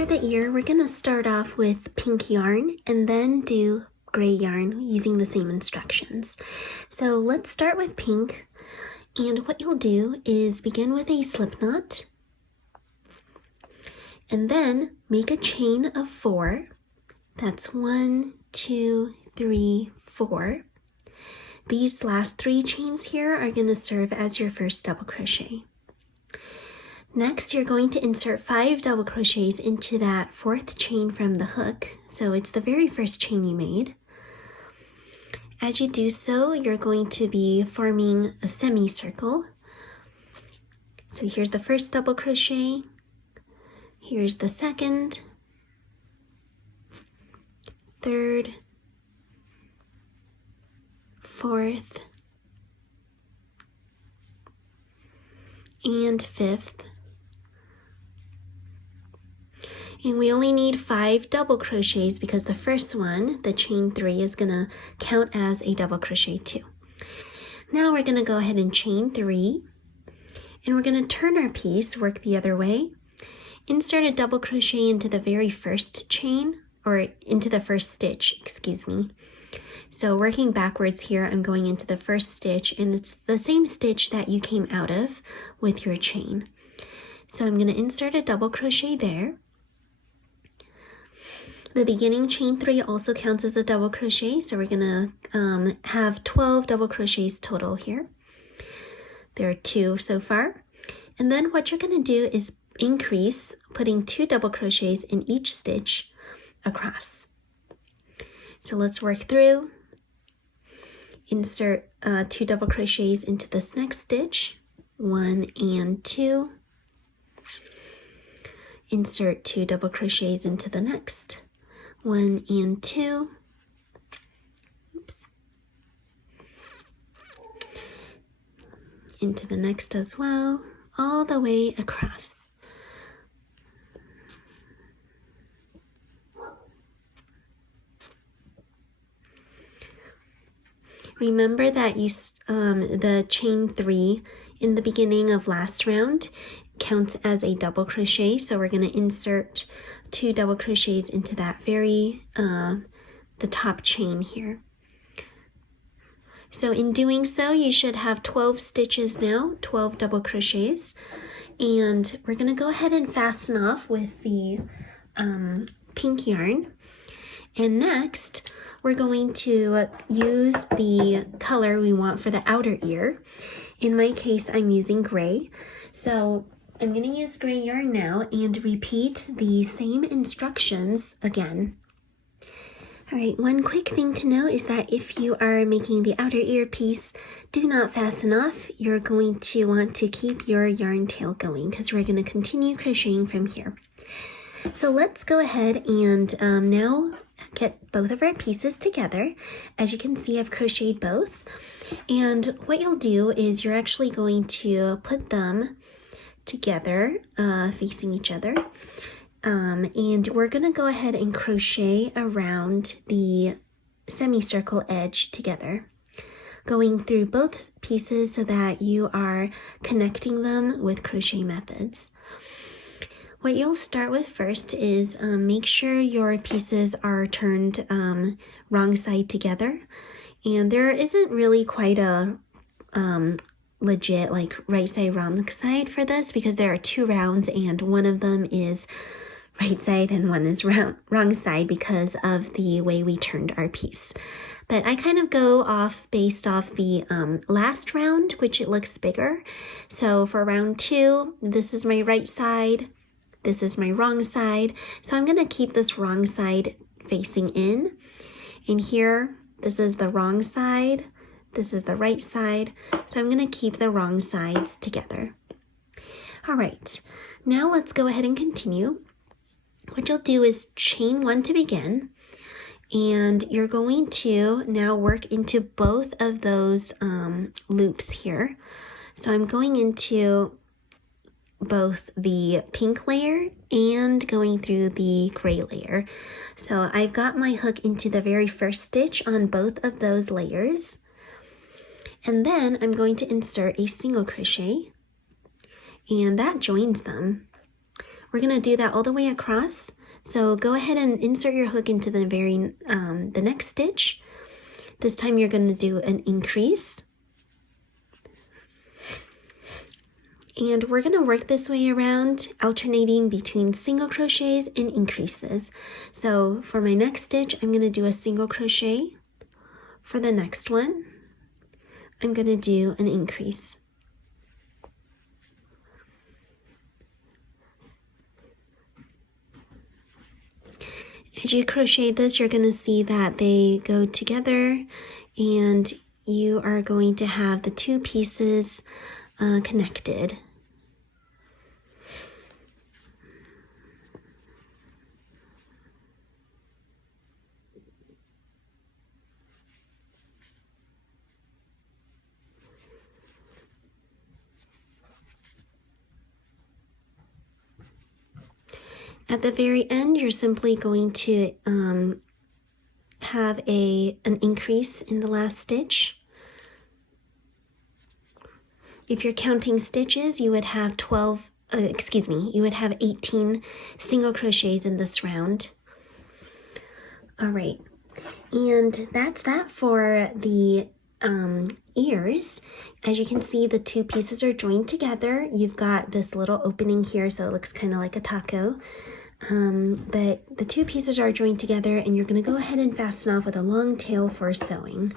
for the ear, we're going to start off with pink yarn and then do gray yarn using the same instructions. So let's start with pink, and what you'll do is begin with a slip knot and then make a chain of 4. That's 1, 2, 3, 4. These last 3 chains here are going to serve as your first double crochet. Next, you're going to insert 5 double crochets into that 4th chain from the hook. So it's the very first chain you made. As you do so, you're going to be forming a semicircle. So here's the first double crochet. Here's the second, third, 4th, and 5th. And we only need 5 double crochets because the first one, the chain 3, is going to count as a double crochet too. Now we're going to go ahead and chain 3, and we're going to turn our piece, work the other way, insert a double crochet into the very first chain, or into the first stitch, excuse me. So working backwards here, I'm going into the first stitch, and it's the same stitch that you came out of with your chain. So I'm going to insert a double crochet there. The beginning chain 3 also counts as a double crochet, so we're going to have 12 double crochets total here. There are 2 so far. And then what you're going to do is increase, putting 2 double crochets in each stitch across. So let's work through. Insert 2 double crochets into this next stitch, 1 and 2. Insert 2 double crochets into the next, 1 and 2. Oops. Into the next as well, all the way across. Remember that the chain 3 in the beginning of last round counts as a double crochet, so we're going to insert 2 double crochets into that very the top chain here. So in doing so, you should have 12 stitches now, 12 double crochets, and we're going to go ahead and fasten off with the pink yarn. And next, we're going to use the color we want for the outer ear. In my case, I'm using gray. So I'm going to use gray yarn now and repeat the same instructions again. All right, one quick thing to know is that if you are making the outer ear piece, do not fasten off. You're going to want to keep your yarn tail going because we're going to continue crocheting from here. So let's go ahead and now get both of our pieces together. As you can see, I've crocheted both. And what you'll do is you're actually going to put them together, facing each other. And we're going to go ahead and crochet around the semicircle edge together, going through both pieces so that you are connecting them with crochet methods. What you'll start with first is make sure your pieces are turned wrong side together. And there isn't really quite a legit like right side, wrong side for this because there are 2 rounds and one of them is right side and one is wrong side because of the way we turned our piece. But I kind of go off based off the last round, which it looks bigger. So for round 2, this is my right side. This is my wrong side. So I'm going to keep this wrong side facing in. And here, this is the wrong side. This is the right side. So I'm going to keep the wrong sides together. All right, now let's go ahead and continue. What you'll do is chain 1 to begin. And you're going to now work into both of those loops here. So I'm going into both the pink layer and going through the gray layer. So I've got my hook into the very first stitch on both of those layers. And then I'm going to insert a single crochet, and that joins them. We're going to do that all the way across. So go ahead and insert your hook into the the next stitch. This time you're going to do an increase. And we're going to work this way around, alternating between single crochets and increases. So for my next stitch, I'm going to do a single crochet. For the next one, I'm going to do an increase. As you crochet this, you're going to see that they go together, and you are going to have the two pieces connected. At the very end, you're simply going to have an increase in the last stitch. If you're counting stitches, you would have 18 single crochets in this round. All right, and that's that for the ears. As you can see, the two pieces are joined together. You've got this little opening here, so it looks kind of like a taco. But the two pieces are joined together, and you're going to go ahead and fasten off with a long tail for sewing.